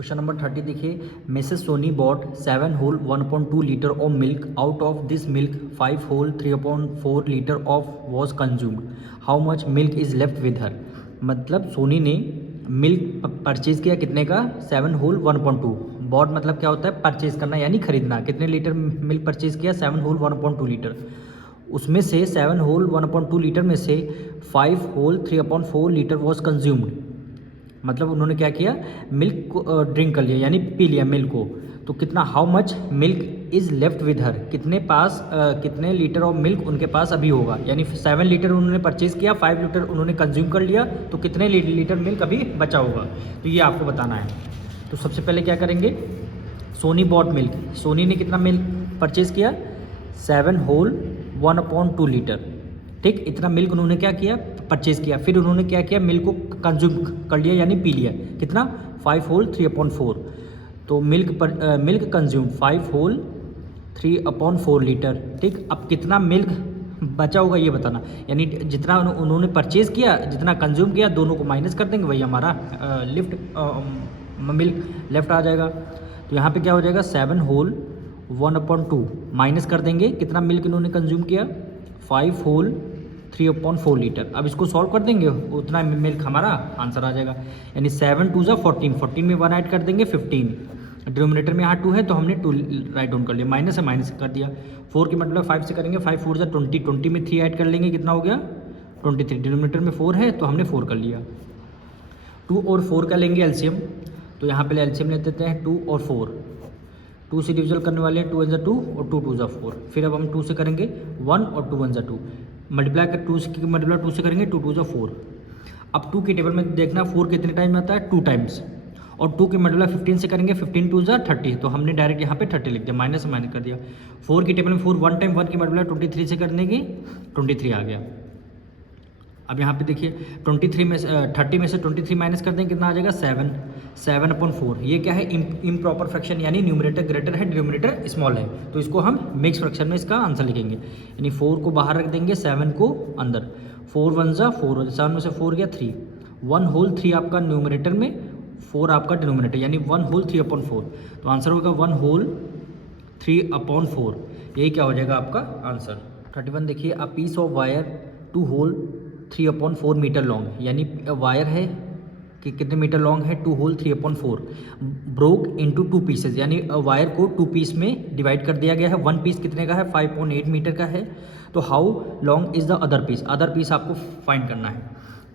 Question number 30 देखिए, Mrs Soni bought 7 whole 1.2 litre of milk, out of this milk 5 whole 3.4 litre of was consumed, how much milk is left with her. मतलब सोनी ने milk purchase किया कितने का, 7 whole 1.2। Bot मतलब क्या होता है, परचेज़ करना यानी खरीदना। कितने लीटर मिल्क परचेज़ किया, 7 होल 1.2 लीटर। उसमें से 7 होल 1.2 लीटर में से 5 होल 3.4 लीटर वॉज कंज्यूम्ड। मतलब उन्होंने क्या किया, मिल्क को ड्रिंक कर लिया यानी पी लिया मिल्क को। तो कितना, how much milk is left with हर, कितने पास कितने लीटर ऑफ मिल्क उनके पास अभी होगा। यानी 7 लीटर उन्होंने परचेज़ किया, 5 लीटर उन्होंने कंज्यूम कर लिया, तो कितने लीटर मिल्क अभी बचा होगा, तो ये आपको बताना है। तो सबसे पहले क्या करेंगे, सोनी बॉट मिल्क, सोनी ने कितना मिल्क परचेज़ किया, 7 होल 1.2 लीटर। ठीक, इतना मिल्क उन्होंने क्या किया, परचेज़ किया। फिर उन्होंने क्या किया, मिल्क को कंज्यूम कर लिया यानी पी लिया। कितना, 5 होल 3.4। तो मिल्क कंज्यूम 5 होल 3.4 लीटर। ठीक, अब कितना मिल्क बचा होगा ये बताना। यानी जितना उन्होंने परचेज़ किया, जितना कंज्यूम किया, दोनों को माइनस कर देंगे, वही हमारा मिल्क लेफ्ट आ जाएगा। तो यहाँ पे क्या हो जाएगा, 7 होल 1.2 माइनस कर देंगे, कितना मिल्क इन्होंने कंज्यूम किया, 5 होल 3.4 लीटर। अब इसको सॉल्व कर देंगे, उतना मिल्क हमारा आंसर आ जाएगा। यानी 7 2 14, 14 में 1 ऐड कर देंगे 15। डिनोमिनेटर में यहाँ 2 है तो हमने 2 राइट डाउन कर लिया, माइनस से माइनस कर दिया। 4 की मतलब 5 से करेंगे, 5 4 20, 20 में 3 ऐड कर लेंगे, कितना हो गया 23। डिनोमिनेटर में 4 है तो हमने 4 कर लिया। 2 और 4 का लेंगे एलसीएम, तो यहाँ पहले एलसीएम ले देते हैं 2 और 4। 2 से डिविजल करने वाले हैं, 2 1 2 और 2 2 4। फिर अब हम 2 से करेंगे 1 और 2 1 2, मल्टीप्लाई कर 2 से मल्टीप्लाई 2 से करेंगे 2 2 4। अब 2 के टेबल में देखना 4 कितने टाइम में आता है, 2 टाइम्स। और 2 के मल्टीप्लाई 15 से करेंगे, 15 2 30, तो हमने डायरेक्ट यहाँ पे 30 लिख दिया, माइनस से माइनस कर दिया। 4 की टेबल में 4 1 टाइम, 1 की मल्टीप्लाई 23 से करने की 23 आ गया। अब यहाँ पे देखिए 23 में 30 में से 23 माइनस कर देंगे, कितना आ जाएगा 7/4। ये क्या है, इम्प्रॉपर फ्रैक्शन, यानी न्यूमरेटर ग्रेटर है, डिनोमिनेटर स्मॉल है, तो इसको हम मिक्स फ्रैक्शन में इसका आंसर लिखेंगे। यानी 4 को बाहर रख देंगे, 7 को अंदर। 4 1 4, 7 में से 4 गया 3। 1 होल 3 आपका न्यूमरेटर में, 4 आपका डिनोमिनेटर, यानी 1 होल 3/4। तो आंसर होगा 1 होल 3/4। यही क्या हो जाएगा आपका आंसर। 31 देखिए, a piece of wire 2 whole 3/4 metre long, यानी वायर है कि कितने मीटर लॉन्ग है, 2 होल 3/4, ब्रोक इनटू 2 पीसेज, यानी वायर को 2 पीस में डिवाइड कर दिया गया है। 1 पीस कितने का है, 5.8 मीटर का है। तो how long is the other piece, other piece आपको फाइंड करना है।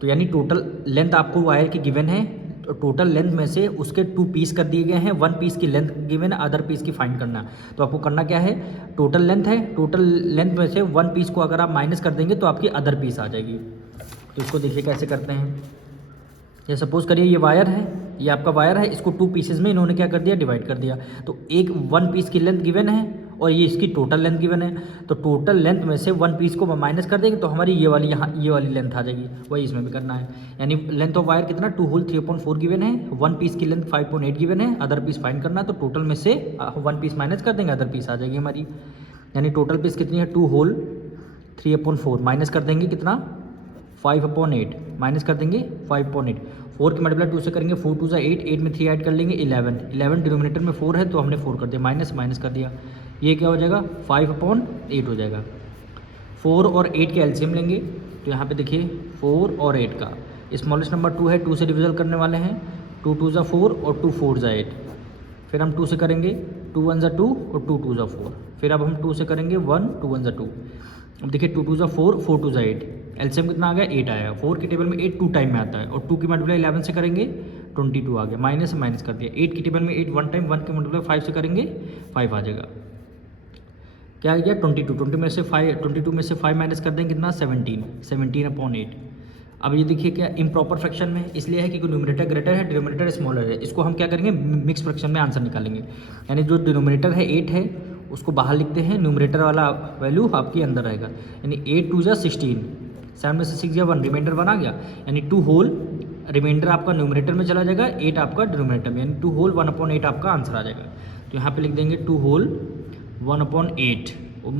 तो यानी टोटल लेंथ आपको वायर की गिवन है, तो टोटल लेंथ में से उसके 2 पीस कर दिए गए हैं, 1 पीस की लेंथ गिवन है, अदर पीस की फाइंड करना है। तो आपको करना क्या है, टोटल लेंथ है, टोटल लेंथ में से 1 पीस को अगर आप माइनस कर देंगे तो आपकी अदर पीस आ जाएगी। तो इसको देखिए कैसे करते हैं। ये सपोज करिए ये वायर है, ये आपका वायर है, इसको 2 पीसेज में इन्होंने क्या कर दिया, डिवाइड कर दिया। तो एक 1 पीस की लेंथ गिवन है और ये इसकी टोटल लेंथ गिवन है। तो टोटल लेंथ में से 1 पीस को माइनस कर देंगे तो हमारी ये वाली यहाँ ये वाली लेंथ आ जाएगी। वही इसमें भी करना है। यानी लेंथ ऑफ वायर कितना, 2 होल 3/4 गिवन है, 1 पीस की लेंथ 5.8 गिवन है, अदर पीस फाइंड करना है। तो टोटल में से 1 पीस माइनस कर देंगे, अदर पीस आ जाएगी हमारी। यानी टोटल पीस कितनी है, 2 होल 3/4 माइनस कर देंगे कितना, 5/8 माइनस कर देंगे 5.8। 4 की मल्टीप्लाई 2 से करेंगे, 4 2 8, 8 में 3 ऐड कर लेंगे 11 डिनोमिनेटर में 4 है तो हमने 4 कर दिया, माइनस कर दिया। ये क्या हो जाएगा, 5/8 हो जाएगा। 4 और 8 के एलसीएम लेंगे, तो यहाँ पे देखिए 4 और 8 का स्मॉलेस्ट नंबर 2 है, 2 से डिविजल करने वाले हैं, 2 2 4 और 2 4 8। फिर हम 2 से करेंगे, 2 1 2 और 2 2 4। फिर अब हम 2 से करेंगे 1 2 1 2। अब देखिए 2 2 4, 4 2 8, एलसीएम कितना आ गया, 8 आया। 4 की टेबल में 8 2 टाइम में आता है, और 2 की मल्टीप्लाई 11 से करेंगे 22 आ गया, माइनस से माइनस कर दिया। 8 की टेबल में 8 1 टाइम, 1 की मल्टीप्लाई 5 से करेंगे 5 आ जाएगा। क्या आ गया, 22 22 में से 5 माइनस कर देंगे, कितना 17/8। अब ये देखिए क्या इम्प्रॉपर फ्रैक्शन में, इसलिए है कि न्यूमरेटर ग्रेटर है, डिनोमिनेटर स्मॉलर है। इसको हम क्या करेंगे, मिक्स फ्रैक्शन में आंसर निकालेंगे। यानी जो डिनोमिनेटर है 8 है उसको बाहर लिखते हैं, न्यूमरेटर वाला वैल्यू आपके अंदर रहेगा। यानी 8 2 16, 7 में से 6 गया 1, रिमाइंडर 1 आ गया। यानी 2 होल रिमाइंडर आपका न्यूमरेटर में चला जाएगा, 8 आपका डिनोमिनेटर में, यानी 2 होल 1/8 आपका आंसर आ जाएगा। तो यहाँ पे लिख देंगे 2 होल 1/8,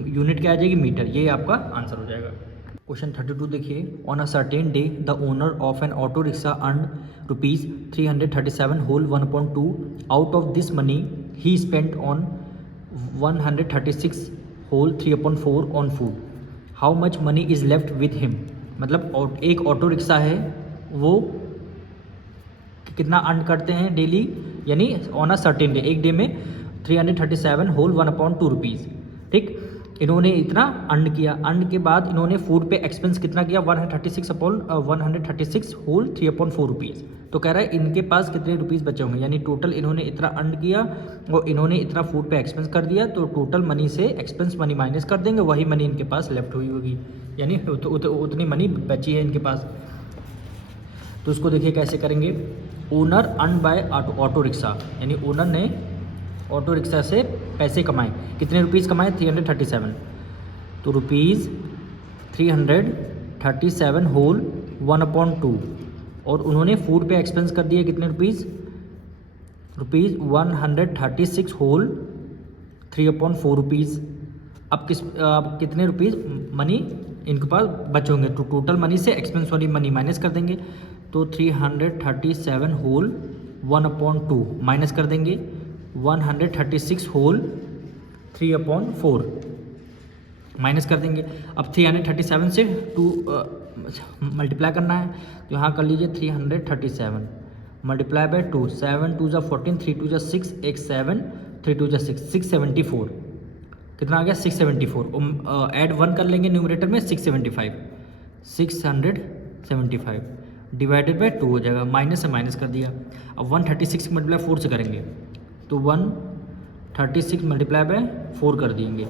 यूनिट क्या आ जाएगी, मीटर। ये आपका आंसर हो जाएगा। क्वेश्चन 32 देखिए, on a certain day the owner of an auto rickshaw earn ₹337 whole 1.2 out of this money he spent on 136 whole 3.4 on food, how much money is left with him. मतलब एक auto rickshaw है, वो कितना earn करते हैं daily, यानी on a certain day, एक day में 337 होल 1.2 रुपीज़। ठीक, इन्होंने इतना अर्न किया। अर्न के बाद इन्होंने फूड पे एक्सपेंस कितना किया, 136 होल 3.4 रुपीज़। तो कह रहा है इनके पास कितने रुपीज़ बचे होंगे, यानी टोटल इन्होंने इतना अर्न किया और इन्होंने इतना फूड पे एक्सपेंस कर दिया, तो टोटल मनी से एक्सपेंस मनी माइनस कर देंगे, वही मनी इनके पास लेफ्ट हुई होगी, यानी उतनी मनी बची है इनके पास। तो उसको देखिए कैसे करेंगे। Owner earn by auto rickshaw, यानी ओनर ने ऑटो रिक्शा से पैसे कमाए, कितने रुपीज़ कमाए, 337। तो रुपीज़ 337 होल 1.2, और उन्होंने फूड पे एक्सपेंस कर दिए कितने रुपीज़, रुपीज़ 136 होल 3.4 रुपीज़। अब कितने रुपीज़ मनी इनके पास बचे होंगे, तो टोटल मनी से एक्सपेंस वाली मनी माइनस कर देंगे। तो 337 होल 1.2 माइनस कर देंगे 136 होल 3/4 माइनस कर देंगे। अब 337 से 2 मल्टीप्लाई करना है, तो यहाँ कर लीजिए 337 मल्टीप्लाई बाय 2, 7 2 14, 3 2 6, 1 7, 3 2 6, 674। कितना आ गया, 674। ऐड 1 कर लेंगे न्यूमरेटर में, 675 डिवाइडेड बाय 2 हो जाएगा, माइनस से माइनस कर दिया। अब 136 मल्टीप्लाई 4 से करेंगे, तो 136 मल्टीप्लाई बाय 4 कर देंगे,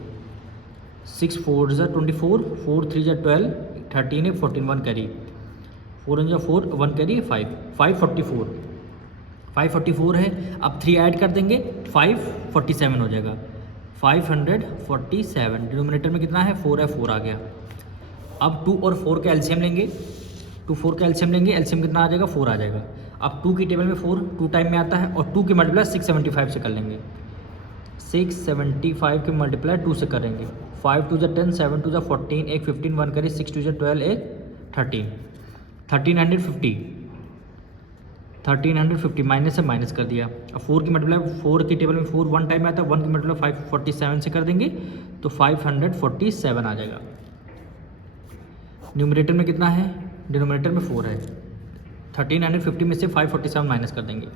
6 4 24, 4 3 12, 13 14, 1 कैरी, 4 4 1 कैरी 544 है। अब 3 ऐड कर देंगे, 547 हो जाएगा, 547। डिनोमिनेटर में कितना है, 4 है, 4 आ गया। अब 2 और 4 का एलसीएम लेंगे, 2 4 का एलसीएम लेंगे, एलसीएम कितना आ जाएगा, 4 आ जाएगा। अब 2 की टेबल में 4 2 टाइम में आता है, और 2 के मल्टीप्लाई 675 से कर लेंगे, 675 के मल्टीप्लाई 2 से करेंगे, 5 2 10, 7 2 14, 1 15, 1 करें, 6 2 12, 1 13, 1350 माइनस से माइनस कर दिया। अब 4 की मल्टीप्लाई, 4 की टेबल में 4 1 टाइम में आता है, 1 की मल्टीप्लाई 547 से कर देंगे, तो 547 आ जाएगा। न्यूमरेटर में कितना है, डिनोमिनेटर में 4 है, 1350 में से 547 माइनस कर देंगे,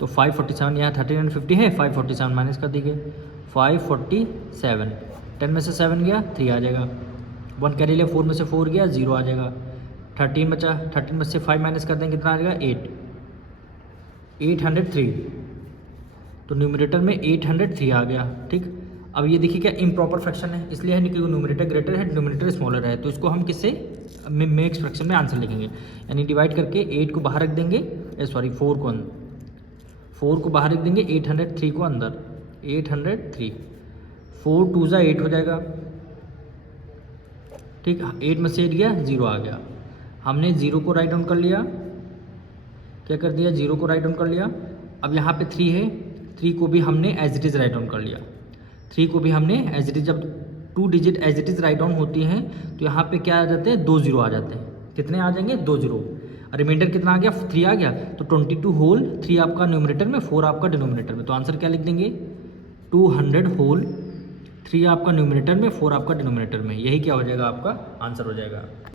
तो 547, यहाँ 1350 है, 547 माइनस कर देंगे, 547, 10 में से 7 गया, 3 आ जाएगा, 1 कैरी लिया, 4 में से 4 गया, 0 आ जाएगा, 13 बचा, 13 में से 5 माइनस कर देंगे, कितना आ जाएगा, 803। तो न्यूमरेटर में 803 आ गया। ठीक, अब ये देखिए क्या इम्प्रॉपर फ्रैक्शन है, इसलिए है नहीं कि न्यूमरेटर ग्रेटर है, डिनोमिनेटर स्मॉलर है, तो इसको हम किससे मिक्स फ्रैक्शन में आंसर लिखेंगे, यानी डिवाइड करके 8 को बाहर रख देंगे, 4 को बाहर रख देंगे, 803 को अंदर, 803, 4 2 8 हो जाएगा। ठीक, 8 में से 8 गया, 0 आ गया। हमने 0 को राइट डाउन कर लिया, क्या कर दिया, 0 को राइट डाउन कर लिया। अब यहाँ पे 3 है, 3 को भी हमने as it is write down कर लिया, 3 को भी हमने एज इट इज़, जब 2 digit as it is write down होती हैं तो यहाँ पे क्या आ जाते हैं, 2 0 आ जाते हैं, कितने आ जाएंगे, 2 0। रिमाइंडर कितना आ गया, 3 आ गया, तो 22 होल 3 आपका न्यूमरेटर में, 4 आपका डिनोमिनेटर में, तो आंसर क्या लिख देंगे, 200 होल 3 आपका न्यूमरेटर में, 4 आपका डिनोमिनेटर में, यही क्या हो जाएगा, आपका आंसर हो जाएगा।